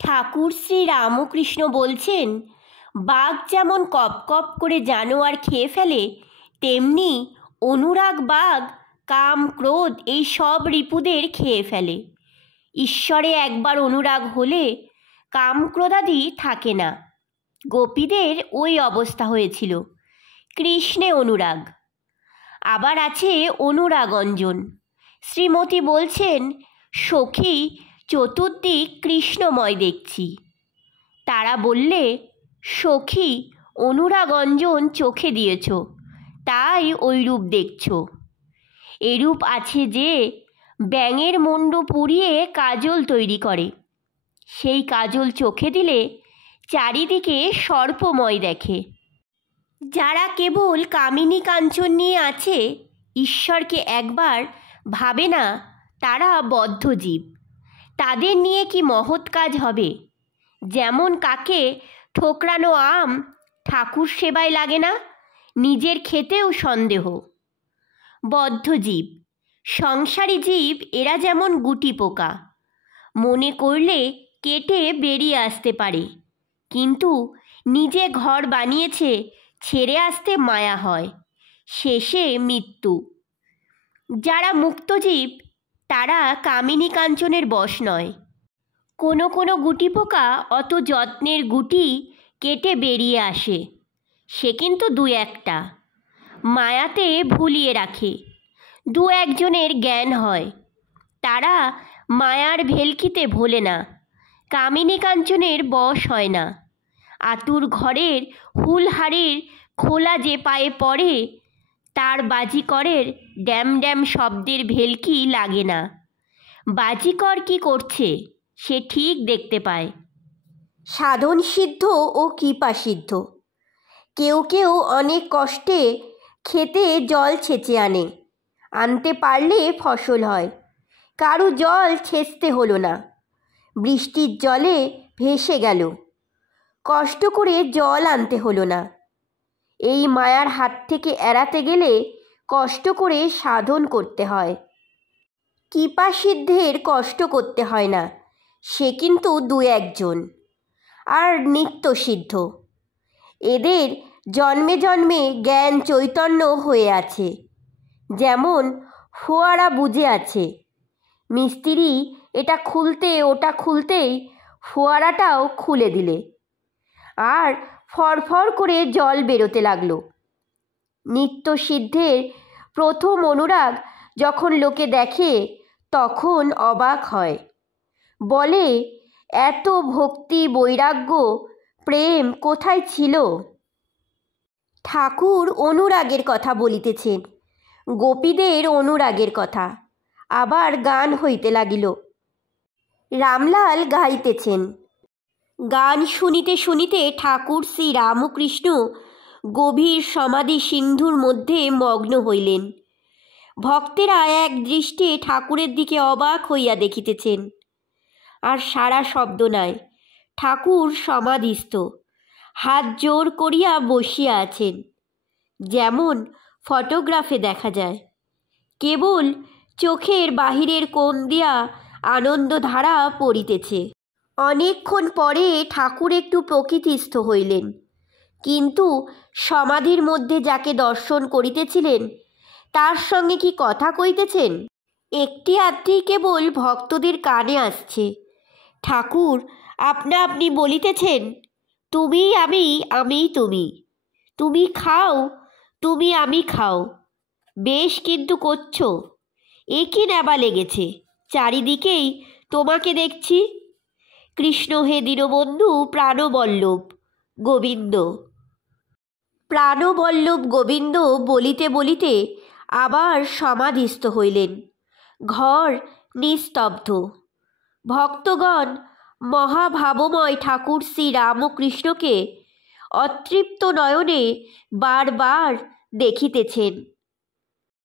ঠাকুর শ্রী রামকৃষ্ণ বলছেন, বাঘ যেমন কপ কপ করে জানোয়ার খেয়ে ফেলে, তেমনি অনুরাগ বাঘ কাম ক্রোধ এই সব রিপুদের খেয়ে ফেলে। ঈশ্বরে একবার অনুরাগ হলে কাম ক্রোধাদি থাকে না। গোপীদের ওই অবস্থা হয়েছিল। কৃষ্ণে অনুরাগ। আবার আছে অনুরাগঞ্জন। শ্রীমতী বলছেন, সখী চতুর্দিক কৃষ্ণময় দেখছি। তারা বললে, সখী অনুরাগঞ্জন চোখে দিয়েছ, তাই ওই রূপ দেখছ। এরূপ আছে যে ব্যাঙের মুণ্ড পুড়িয়ে কাজল তৈরি করে, সেই কাজল চোখে দিলে চারিদিকে সর্পময় দেখে। যারা কেবল কামিনী কাঞ্চন নিয়ে আছে, ঈশ্বরকে একবার ভাবে না, তারা বদ্ধ জীব। তাদের নিয়ে কি মহৎ কাজ হবে। যেমন কাকে ঠোকরানো আম ঠাকুর সেবায় লাগে না, নিজের খেতেও সন্দেহ। বদ্ধ জীব, সংসারী জীব, এরা যেমন গুটি পোকা, মনে করলে কেটে বেরিয়ে আসতে পারে, কিন্তু নিজে ঘর বানিয়েছে, ছেড়ে আসতে মায়া হয়, শেষে মৃত্যু। যারা মুক্তজীব, তারা কামিনী কাঞ্চনের বশ নয়। কোনো কোনো গুটি পোকা অত যত্নের গুটি কেটে বেরিয়ে আসে, সে কিন্তু দু একটা, মায়াতে ভুলিয়ে রাখে। দু একজনের জ্ঞান হয়, তারা মায়ার ভেলকিতে ভোলে না, কামিনী কাঞ্চনের বশ হয় না। আতুর ঘরের হুলহাড়ির খোলা যে পায়ে পড়ে, তার বাজিকরের ড্যাম ড্যাম শব্দের ভেলকি লাগে না। বাজিকর কি করছে সে ঠিক দেখতে পায়। সাধন সিদ্ধ ও কৃপা সিদ্ধ। কেউ কেউ অনেক কষ্টে খেতে জল ছেঁচে আনতে পারলে ফসল হয়। কারু জল ছেঁচতে হলো না, বৃষ্টির জলে ভেসে গেল, কষ্ট করে জল আনতে হলো না। এই মায়ার হাত থেকে এড়াতে গেলে কষ্ট করে সাধন করতে হয়। কৃপা সিদ্ধের কষ্ট করতে হয় না, সে কিন্তু দু একজন। আর নিত্য সিদ্ধ, এদের জন্মে জন্মে জ্ঞান চৈতন্য হয়ে আছে। যেমন ফোয়ারা বুঝে আছে, মিস্ত্রি এটা খুলতে ওটা খুলতেই ফোয়ারাটাও খুলে দিলে, আর ফরফর করে জল বেরোতে লাগলো। নিত্য সিদ্ধের প্রথম অনুরাগ যখন লোকে দেখে, তখন অবাক হয়, বলে, এত ভক্তি বৈরাগ্য প্রেম কোথায় ছিল। ঠাকুর অনুরাগের কথা বলিতেছেন, গোপীদের অনুরাগের কথা। আবার গান হইতে লাগিল। রামলাল গাইতেছেন। গান শুনিতে শুনিতে ঠাকুর শ্রী রামকৃষ্ণ গভীর সমাধি সিন্ধুর মধ্যে মগ্ন হইলেন। ভক্তেরা এক দৃষ্টে ঠাকুরের দিকে অবাক হইয়া দেখিতেছেন। আর সারা শব্দ নাই, ঠাকুর সমাধিস্থ, হাত জোর করিয়া বসিয়া আছেন, যেমন ফটোগ্রাফে দেখা যায়। কেবল চোখের বাহিরের কোণ দিয়া আনন্দধারা পড়িতেছে। অনেকক্ষণ পরে ঠাকুর একটু প্রকৃতিস্থ হইলেন, কিন্তু সমাধির মধ্যে যাকে দর্শন করিতেছিলেন, তার সঙ্গে কি কথা কইতেছেন, একটি আধটি কেবল ভক্তদের কানে আসছে। ঠাকুর আপনা আপনি বলিতেছেন, তুমি আমি, আমি তুমি, তুমি খাও, তুমি আমি খাও, বেশ কিন্তু করছো, এ কি নেবা লেগেছে, চারিদিকেই তোমাকে দেখছি। কৃষ্ণ হে দীনবন্ধু প্রাণবল্লভ গোবিন্দ। প্রাণবল্লভ গোবিন্দ বলিতে বলিতে আবার সমাধিস্থ হইলেন। ঘর নিস্তব্ধ। ভক্তগণ মহাভাবময় ঠাকুর শ্রী রামকৃষ্ণকে অতৃপ্ত নয়নে বারবার দেখিতেছেন।